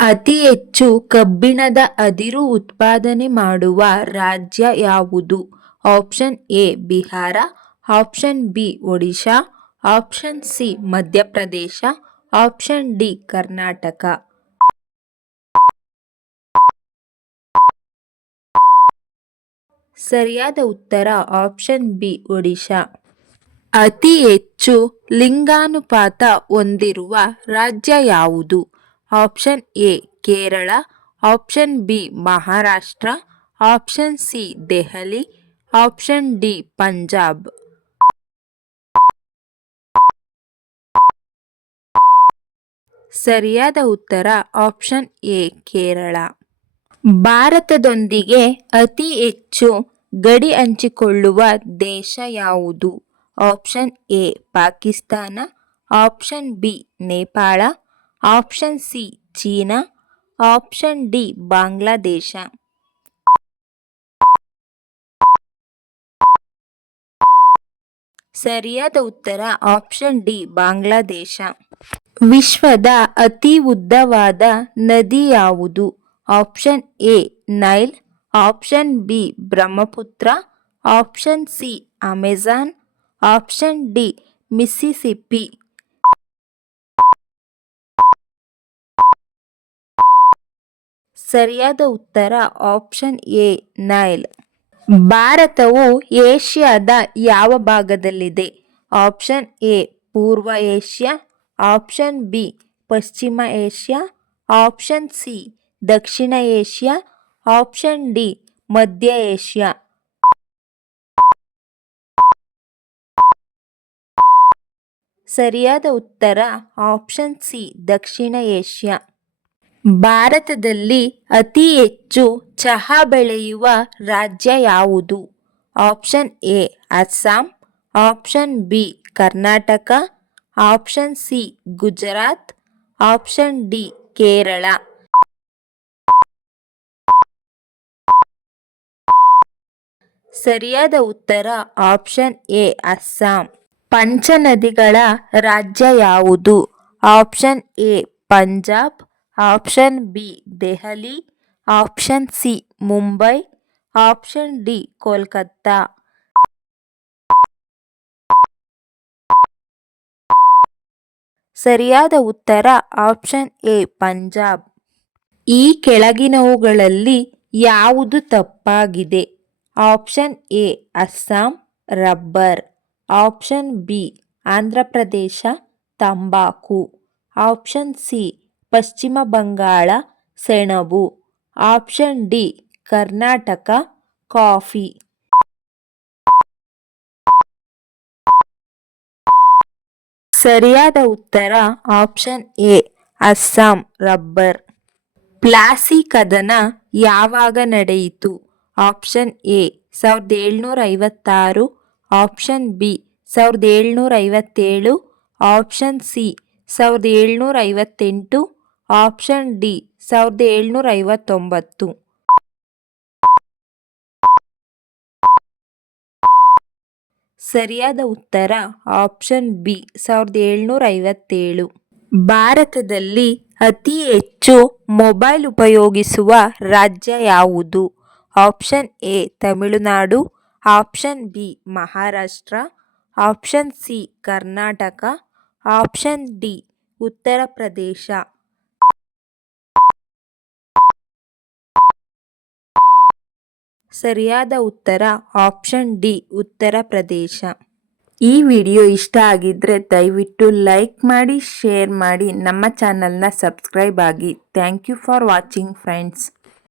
ಅತಿ ಹೆಚ್ಚು ಕಬ್ಬಿಣದ ಅದಿರು ಉತ್ಪಾದನೆ ಮಾಡುವ ರಾಜ್ಯ ಯಾವುದು? Option A Bihar, option B Odisha, option C Madhya Pradesh, option D Karnataka. ಸರಿಯಾದ ಉತ್ತರ ಆಪ್ಷನ್ ಬಿ ಒಡಿಶಾ. ಅತಿ ಹೆಚ್ಚು ಲಿಂಗಾನುಪಾತ ಹೊಂದಿರುವ ರಾಜ್ಯ ಯಾವುದು? Option A Kerala, option B Maharashtra, option C Delhi, option D Punjab. ಸರಿಯಾದ ಉತ್ತರ ಆಪ್ಷನ್ ಎ ಕೇರಳ. ಭಾರತದೊಂದಿಗೆ ಅತಿ ಹೆಚ್ಚು ಗಡಿ ಹಂಚಿಕೊಳ್ಳುವ ದೇಶ ಯಾವುದು? Option A Pakistan, option B Nepal, option C China, option D Bangladesh. ಸರಿಯಾದ ಉತ್ತರ ಆಪ್ಷನ್ ಡಿ ಬಾಂಗ್ಲಾದೇಶ. ವಿಶ್ವದ ಅತಿ ಉದ್ದವಾದ ನದಿ ಯಾವುದು? Option A Nile, option B Brahmaputra, option C Amazon, option D Mississippi. ಸರಿಯಾದ ಉತ್ತರ ಆಪ್ಷನ್ ಎ ನೈಲ್. ಭಾರತವು ಏಷ್ಯಾದ ಯಾವ ಭಾಗದಲ್ಲಿದೆ? ಆಪ್ಷನ್ ಎ ಪೂರ್ವ ಏಷ್ಯಾ, ಆಪ್ಷನ್ ಬಿ ಪಶ್ಚಿಮ ಏಷ್ಯಾ, ಆಪ್ಷನ್ ಸಿ ದಕ್ಷಿಣ ಏಷ್ಯಾ, ಆಪ್ಷನ್ ಡಿ ಮಧ್ಯ ಏಷ್ಯಾ. ಸರಿಯಾದ ಉತ್ತರ ಆಪ್ಷನ್ ಸಿ ದಕ್ಷಿಣ ಏಷ್ಯಾ. ಭಾರತದಲ್ಲಿ ಅತಿ ಹೆಚ್ಚು ಚಹಾ ಬೆಳೆಯುವ ರಾಜ್ಯ ಯಾವುದು? Option A Assam, option B Karnataka, option C Gujarat, option D Kerala. ಸರಿಯಾದ ಉತ್ತರ ಆಪ್ಷನ್ ಎ ಅಸ್ಸಾಂ. ಪಂಚನದಿಗಳ ರಾಜ್ಯ ಯಾವುದು? Option A Punjab, option B Delhi, option C Mumbai, option D Kolkata. ಸರಿಯಾದ ಉತ್ತರ ಆಪ್ಷನ್ ಎ ಪಂಜಾಬ್. ಈ ಕೆಳಗಿನವುಗಳಲ್ಲಿ ಯಾವುದು ತಪ್ಪಾಗಿದೆ? Option A Assam rubber, option B Andhra Pradesh ತಂಬಾಕು, ಆಪ್ಷನ್ ಸಿ ಪಶ್ಚಿಮ ಬಂಗಾಳ ಸೆಣಬು, ಆಪ್ಷನ್ ಡಿ ಕರ್ನಾಟಕ ಕಾಫಿ. ಸರಿಯಾದ ಉತ್ತರ option A Assam rubber. Plassey ಕದನ ಯಾವಾಗ ನಡೆಯಿತು? Option A 1756, option B 1757, option C 1758, option D 1759. ಸರಿಯಾದ ಉತ್ತರ ಆಪ್ಷನ್ ಬಿ 1757. ಭಾರತದಲ್ಲಿ ಅತಿ ಹೆಚ್ಚು ಮೊಬೈಲ್ ಉಪಯೋಗಿಸುವ ರಾಜ್ಯ ಯಾವುದು? Option A Tamil Nadu, option B Maharashtra, option C Karnataka, option D Uttar Pradesh. ಸರಿಯಾದ ಉತ್ತರ ಆಪ್ಷನ್ ಡಿ ಉತ್ತರ ಪ್ರದೇಶ. ಈ ವಿಡಿಯೋ ಇಷ್ಟ ಆಗಿದ್ರೆ ದಯವಿಟ್ಟು ಲೈಕ್ ಮಾಡಿ, ಶೇರ್ ಮಾಡಿ, ನಮ್ಮ ಚಾನಲ್ನ ಸಬ್ಸ್ಕ್ರೈಬ್ ಆಗಿ. Thank you for watching friends.